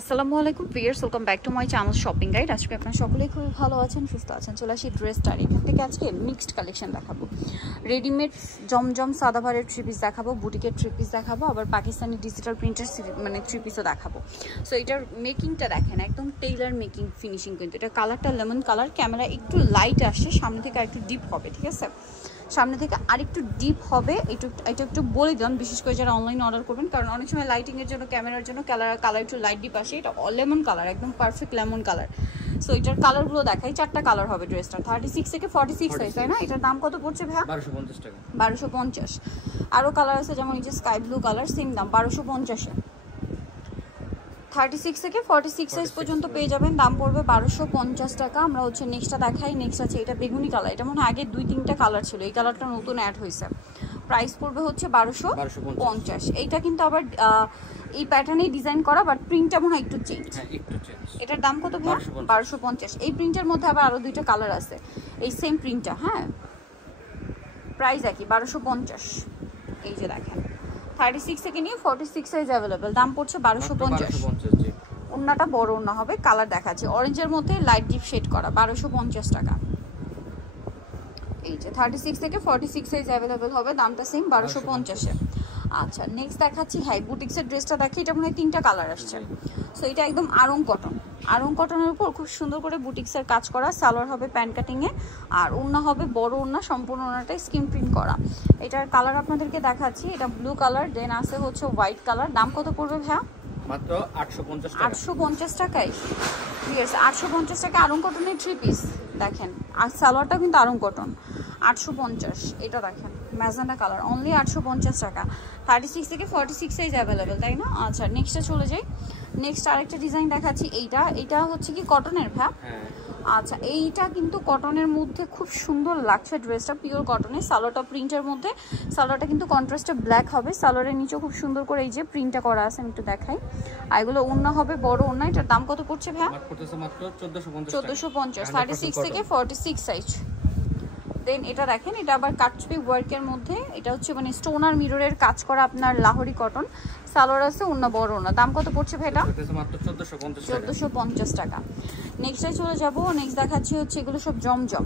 আসসালামু আলাইকুম viewers, welcome back to my channel shopping guide. আজকে আপনারা সকলেই খুব ভালো আছেন, সুস্থ আছেন। চলে আসি ড্রেসটার এখান থেকে আজকে মিক্সড কালেকশন দেখাবো। রেডিমেড জমজম সাদাভারের থ্রি পিস দেখাবো, বুটিকের থ্রি পিস দেখাবো, আবার পাকিস্তানি ডিজিটাল প্রিন্টার মানে থ্রি পিসও দেখাবো। সো এটার মেকিংটা দেখেন, একদম টেইলার মেকিং ফিনিশিং। কিন্তু এটা কালারটা লেমন কালার, ক্যামেরা একটু লাইট আসছে, সামনে থেকে আর একটু ডিপ হবে, ঠিক আছে? সামনে থেকে আরেকটু ডিপ হবে। এটা একটু বলে দিলাম, বিশেষ করে যারা অনলাইনে অর্ডার করবেন, কারণ অনেক সময় লাইটিংয়ের জন্য ক্যামেরার জন্য কালার একটু লাইট ডিপ আসে। এটা লেমন কালার, একদম পারফেক্ট লেমন কালার। সো এটার কালারগুলো দেখাই, চারটা কালার হবে ড্রেসটা। 36 থেকে 46 সাইজ, তাই না? এটার দাম কত পড়ছে ভাইয়া? 1250 টাকা। 1250। আরও কালার আছে, যেমন এই যে স্কাই ব্লু কালার, সেম দাম 1250-এ। 36 থেকে 46 সাইজ পর্যন্ত পেয়ে যাবেন, দাম পড়বে 1250 টাকা। আমরা হচ্ছে নেক্সটটা দেখাই। নেক্সট আছে এটা বেগুনি কালার, এটা মনে হয় আগে 2-3টা কালার ছিল, এই কালারটা নতুন অ্যাড হয়েছে। প্রাইস পড়বে হচ্ছে 1250। এইটা কিন্তু আবার এই প্যাটার্নেই ডিজাইন করা, বাট প্রিন্টটা মনে হয় একটু চেঞ্জ। এটার দাম কত ভাই? 1250। এই প্রিন্টের মধ্যে আবার আরও 2টা কালার আছে, এই সেম প্রিন্টটা। হ্যাঁ, প্রাইস একই, 1250। এই যে দেখেন, 36 থেকে নিয়ে 46 সাইজ অ্যাভেলেবেল, দাম পড়ছে 1250। ওন্নাটা বড় ওন্না হবে, কালার দেখাচ্ছে অরেঞ্জের মধ্যে লাইট ডিপ শেড করা, 1250 টাকা। এই যে 36 থেকে 46 সাইজ অ্যাভেলেবেল হবে, দামটা সেম 1250-এ। আচ্ছা, নেক্সট দেখাচ্ছি হাই বুটিক্সের ড্রেসটা দেখি। এটা মনে হয় 3টা কালার আসছে। সো এটা একদম আড়ং কটন, আড়ং কটনের উপর খুব সুন্দর করে বুটিক্সের কাজ করা। সালোয়ার হবে প্যান্ট কাটিংয়ে, আর ওন্না হবে বড় ওন্না, সম্পূর্ণ ওন্নাটাই স্কিন প্রিন্ট করা। এটার কালার আপনাদেরকে দেখাচ্ছি, এটা ব্লু কালার, দেন আছে হচ্ছে হোয়াইট কালার। দাম কত পড়বে ভাইয়া? মাত্র 850 টাকা। 850 টাকায়। ঠিক আছে, 850 টাকা আড়ং কটনের থ্রি পিস দেখেন। আর সালোয়ারটা কিন্তু আড়ং কটন, 850। এটা দেখেন ম্যাজেন্টা কালার, অনলি 850 টাকা। 36 থেকে 46 সাইজ অ্যাভেলেবেল, তাই না? আচ্ছা, নেক্সটে চলে যাই। নেক্সট আরেকটা ডিজাইন দেখাচ্ছি। এটা হচ্ছে কি কটনের ভাই? হ্যাঁ। আচ্ছা, এইটা কিন্তু কটনের মধ্যে খুব সুন্দর লাগছে ড্রেসটা, পিওর কটনের। সালোয়ারটা প্রিন্টের মধ্যে, সালোয়ারটা কিন্তু কন্ট্রাস্টে ব্ল্যাক হবে। সালোয়ারের নিচেও খুব সুন্দর করে এই যে প্রিন্টটা করা আছে, আমি একটু দেখাই। আর এগুলো ওন্না হবে বড় ওন্না। এটার দাম কত পড়ছে ভাই? মাত্র 1450। 1450, 36 থেকে 46 সাইজ। দেন এটা দেখেন, এটা আবার কাটছবি ওয়ার্কের মধ্যে। এটা হচ্ছে মানে স্টোনার মিররের কাজ করা আপনার লাহোরি কটন। সালোয়ার আছে, ওন্না বড় ওন্না। দাম কত পড়ছে ভাই এটা? মাত্র 1450 টাকা। নেক্সটে চলে যাব। নেক্সট দেখাচ্ছি হচ্ছে এগুলো সব জমজম,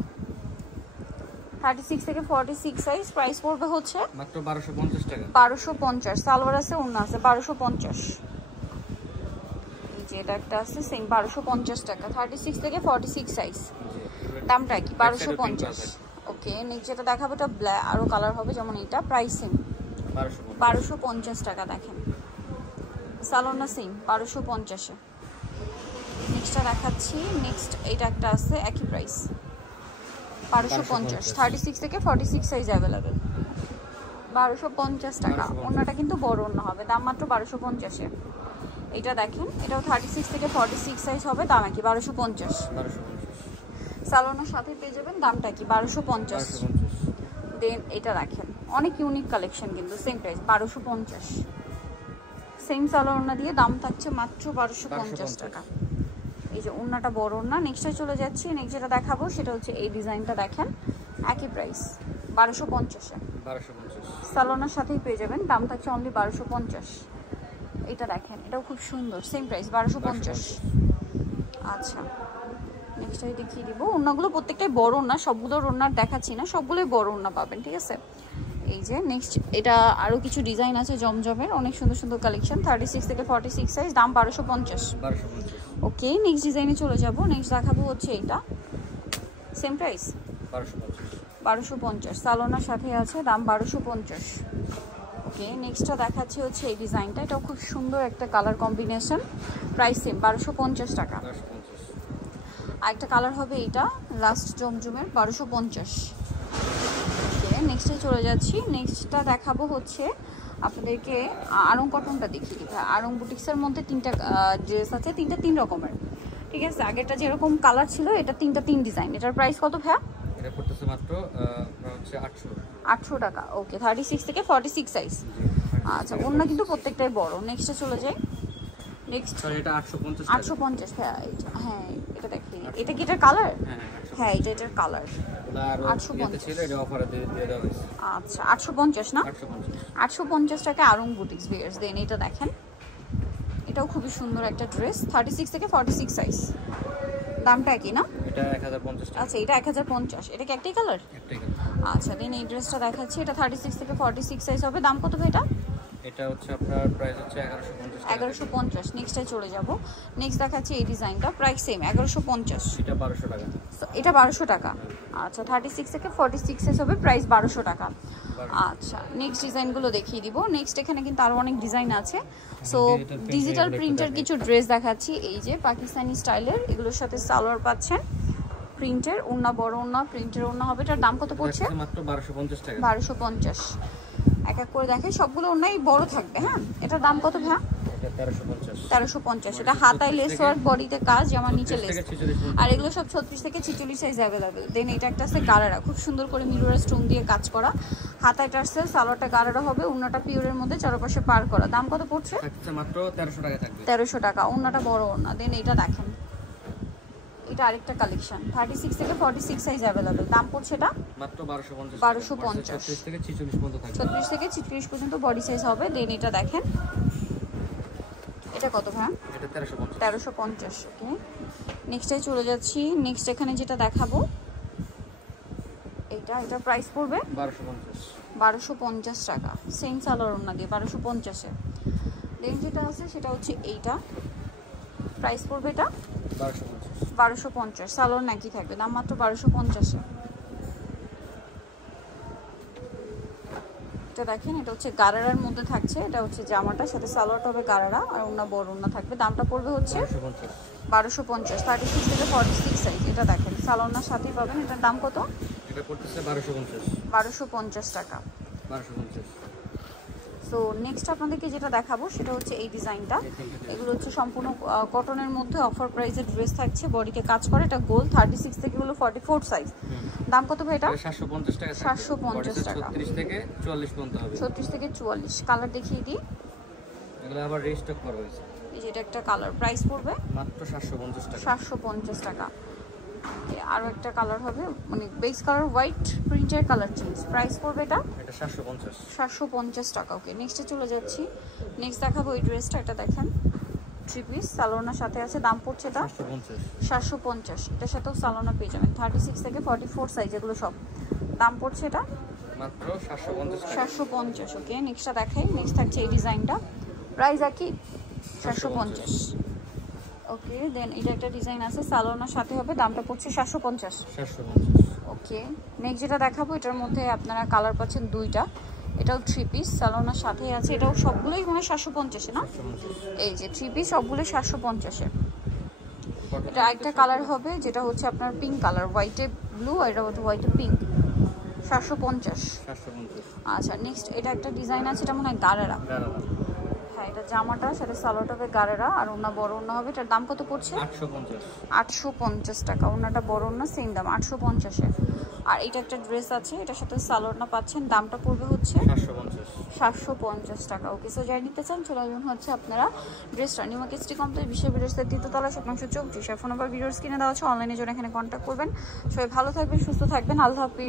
36 থেকে 46 সাইজ। প্রাইস পড়বে হচ্ছে মাত্র 1250 টাকা। 1250। সালোয়ার আছে, ওন্না আছে, 1250। এই যে এটা একটা আছে সেম 1250 টাকা, 36 থেকে 46 সাইজ। দামটা কি? 1250। ওকে, নেক্সট যেটা দেখাবো এটা ব্ল্যাক, আরও কালার হবে, যেমন এটা। প্রাইস সেম 1250 টাকা। দেখেন সালোয়ার সেম 1250-এ। নেক্সটটা দেখাচ্ছি। নেক্সট এটা একটা আছে, একই প্রাইস 1250, 36 থেকে 46 সাইজ অ্যাভেলেবেল, 1250 টাকা। ওন্নাটা কিন্তু বড় ওন্না হবে, দাম মাত্র 1250-এ। এটা দেখেন, এটাও 36 থেকে 46 সাইজ হবে, দাম কি? 1250। সালোয়ারের সাথে পেয়ে যাবেন, দামটা কি? 1250। দেন এটা দেখেন, অনেক ইউনিক কালেকশন, কিন্তু সেম প্রাইস 1250। সেম সালোয়ার ওন্না দিয়ে দাম থাকছে মাত্র 1250 টাকা। এই যে ওন্নাটা বড় ওন্না। নেক্সটে চলে যাচ্ছি। নেক্সট যেটা দেখাবো সেটা হচ্ছে এই ডিজাইনটা দেখেন, একই প্রাইস 1250-এ। সালোয়ারের সাথেই পেয়ে যাবেন, দাম থাকছে অনলি 1250। এটা দেখেন, এটাও খুব সুন্দর, সেম প্রাইস 1250। আচ্ছা, নেক্সটটাই দেখিয়ে দিব। ওন্নাগুলো প্রত্যেকটাই বড় ওন্না, সবগুলোর ওন্নার দেখাচ্ছি না, সবগুলোই বড় ওন্না পাবেন, ঠিক আছে? এই যে নেক্সট এটা আরও কিছু ডিজাইন আছে জমজমের, অনেক সুন্দর সুন্দর কালেকশন, 36 থেকে 46 সাইজ, দাম 1250। ওকে, নেক্সট ডিজাইনে চলে যাব। নেক্সট দেখাবো হচ্ছে এইটা, সেম প্রাইস 1250। সালোনার সাথে আছে, দাম 1250। ওকে, নেক্সটটা দেখাচ্ছি হচ্ছে এই ডিজাইনটা, এটাও খুব সুন্দর একটা কালার কম্বিনেশন, প্রাইস সেম 1250 টাকা। আরেকটা কালার হবে এইটা, লাস্ট জমজমের, 1250। ওকে, নেক্সটে চলে যাচ্ছি। নেক্সটটা দেখাবো হচ্ছে আপনাদেরকে আড়ং কটনটা দেখিয়ে দিই। আড়ং বুটিক্সের মধ্যে 3টা ড্রেস আছে, 3টা 3 রকমের, ঠিক আছে? আগেরটা যেরকম কালার ছিল, এটা 3টা 3 ডিজাইন। এটার প্রাইস কত ভাইয়া? এটা পড়তেছে মাত্র হচ্ছে 800 টাকা। ওকে, 36 থেকে 46 সাইজ। আচ্ছা, ওন্না কিন্তু প্রত্যেকটাই বড়। নেক্সটে চলে যাই। নেক্সট এটা 850 850। হ্যাঁ, এটা দেখি, এটা কি এটার কালার? হ্যাঁ, এটার কালার। 850 ছিল, এটা অফারে দিয়ে দেওয়া হয়েছে। আচ্ছা, 850 না? 850 টাকা আড়ং বুটিক্স ভিউয়ার্স। দেন এটা দেখেন, এটাও খুবই সুন্দর একটা ড্রেস, 36 থেকে 46 সাইজ। দামটা কি না? এটা 1050 টাকা। আচ্ছা, এটা 1050। এটা কি একটাই কালার? একটাই কালার। আচ্ছা, দেন এই ড্রেসটা দেখাচ্ছি, এটা 36 থেকে 46 সাইজ হবে। দাম কত ভাই এটা? এটা হচ্ছে আপনার প্রাইস হচ্ছে 1150 টাকা। 1150। নেক্সটে চলে যাব। নেক্সট দেখাচ্ছি এই ডিজাইনটা, প্রাইস সেম 1150। এটা 1200 টাকা। এটা 1200 টাকা। আচ্ছা, 36 থেকে 46 সাইজ হবে, প্রাইস 1200 টাকা। আচ্ছা, নেক্সট ডিজাইনগুলো দেখিয়ে দিব। নেক্সট এখানে কিন্তু আরো অনেক ডিজাইন আছে। সো ডিজিটাল প্রিন্টের কিছু ড্রেস দেখাচ্ছি, এই যে পাকিস্তানি স্টাইলের, এগুলোর সাথে সালোয়ার পাচ্ছেন প্রিন্টের, ওড়না বড় ওড়না, প্রিন্টের ওড়না হবে। এটার দাম কত পড়ছে? মাত্র 1250 টাকা। 1250। এক এক করে দেখে, সবগুলো ওড়নাই বড় থাকবে। হ্যাঁ, এটার দাম কত ভাইয়া? এটা 1350। 1350। এটা হাতায় লেস ওয়ার্ক, বডিতে কাজ, জামা নিচে লেস। আর এগুলো সব 36 থেকে 46 সাইজ অ্যাভেলেবেল। দেন এটা একটা আছে গারারা, খুব সুন্দর করে মিরর স্টোন দিয়ে কাজ করা। হাতাটা আছে, সালোয়ারটা গারারা হবে, ওড়নাটা পিওরের মধ্যে চারপাশে পার করা। দাম কত পড়ছে? মাত্র 1300 টাকা থাকবে। 1300 টাকা। ওড়নাটা বড় ওড়না। দেন এটা দেখেন, এটা আরেকটা কালেকশন, 36 থেকে 46 সাইজ অ্যাভেলেবেল। দাম পড়ছে এটা মাত্র 1250। 1250। 36 থেকে 46 পর্যন্ত থাকবে। 36 থেকে 46 পর্যন্ত বডি সাইজ হবে। দেন এটা দেখেন, এটা কত ভাই? এটা 1350। 1350। ওকে, নেক্সটে চলে যাচ্ছি। নেক্সট এখানে যেটা দেখাবো, এটা প্রাইস পড়বে 1250। 1250 টাকা। সেম সালোয়ার ওড়না দিয়ে 1250-এ। দেন যেটা আছে সেটা হচ্ছে এইটা, প্রাইস পড়বে এটা 1250। 1250। সালোয়ার নাকি থাকবে, দাম মাত্র 1250-এ। এটা দেখেন, এটা হচ্ছে গারারার মধ্যে থাকছে, এটা হচ্ছে জামাটা, সাথে সালোয়ারটা হবে গারারা, আর ওড়না বড় ওড়না থাকবে। দামটা পড়বে হচ্ছে 1250। 36 থেকে 46 সাইজ। এটা দেখেন, সালোয়ার সাথেই পাবেন। এটার দাম কত? এটা পড়তেছে 1250। 1250 টাকা। 1250। সো নেক্সট আপনাদেরকে যেটা দেখাবো সেটা হচ্ছে এই ডিজাইনটা। এগুলো হচ্ছে সম্পূর্ণ কটনের মধ্যে অফার প্রাইসের ড্রেস থাকছে, বডিতে কাজ করে। এটা গোল, 36 থেকে হলো 44 সাইজ। দাম কত ভাই এটা? 750 টাকা। 750 টাকা। 36 থেকে 44 পর্যন্ত হবে। 36 থেকে 44। কালার দেখিয়ে দিই, এগুলো আবার রিস্টক করা হয়েছে। এই যে এটা একটা কালার, প্রাইস পড়বে মাত্র 750 টাকা। 750 টাকা। আরো একটা কালার হবে, মানে বেস কালার হোয়াইট, প্রিন্টের কালার চেঞ্জ। প্রাইস পড়বে এটা 750। 750 টাকা। ওকে, নেক্সটে চলে যাচ্ছি। নেক্সট দেখাবো এই ড্রেসটা, এটা দেখেন, 3 পিস সালোয়ার সাথে আছে। দাম পড়ছে এটা 750। এটার সাথেও সালোয়ার পেয়ে যাবেন, 36 থেকে 44 সাইজ, এগুলো সব। দাম পড়ছে এটা মাত্র 750 টাকা। 750। ওকে, নেক্সটটা দেখাই। নেক্সট থাকছে এই ডিজাইনটা, প্রাইস একই 750। ওকে, দেন এটা একটা ডিজাইন আছে, সালোয়ার সাথে হবে, দামটা পড়ছে 750। 750। ওকে, নেক্সট যেটা দেখাবো, এটার মধ্যে আপনারা কালার পাচ্ছেন দুইটা। এটাও 3 পিস সালোয়ার সাথেই আছে। এটাও সবগুলোই মনে হয় 750-এ না? এই যে 3 পিস সবগুলো 750-এ। এটা একটা কালার হবে যেটা হচ্ছে আপনার পিঙ্ক কালার, হোয়াইটে ব্লু, আর এটা হচ্ছে হোয়াইটে পিঙ্ক। 750। আচ্ছা, নেক্সট এটা একটা ডিজাইন আছে, এটা মনে হয় গারারা। হ্যাঁ, এটা জামাটা, সাথে সালোয়ারটা হবে গারারা, আর ওড়না বড় ওড়না হবে। এটার দাম কত পড়ছে? 850 টাকা। ওড়নাটা বড় ওড়না, সেম দাম 850-এ। আর এটা একটা ড্রেস আছে, এটার সাথে সালোয়ারটা পাচ্ছেন, দামটা পড়বে হচ্ছে 750 টাকা। ওকে, সো যাই নিতে চান চলে আসবেন হচ্ছে আপনারা ড্রেসটা নিউ মার্কেট সিটি কমপ্লেক্স, বিশ্ব বিরোধের দ্বিতীয়তলা, 734। ফোন নাম্বার ভিডিওস কিনে দেওয়া আছে, অনলাইনে জন্য এখানে কন্ট্যাক্ট করবেন। সবাই ভালো থাকবেন, সুস্থ থাকবেন, আল্লাহ হাফেজ।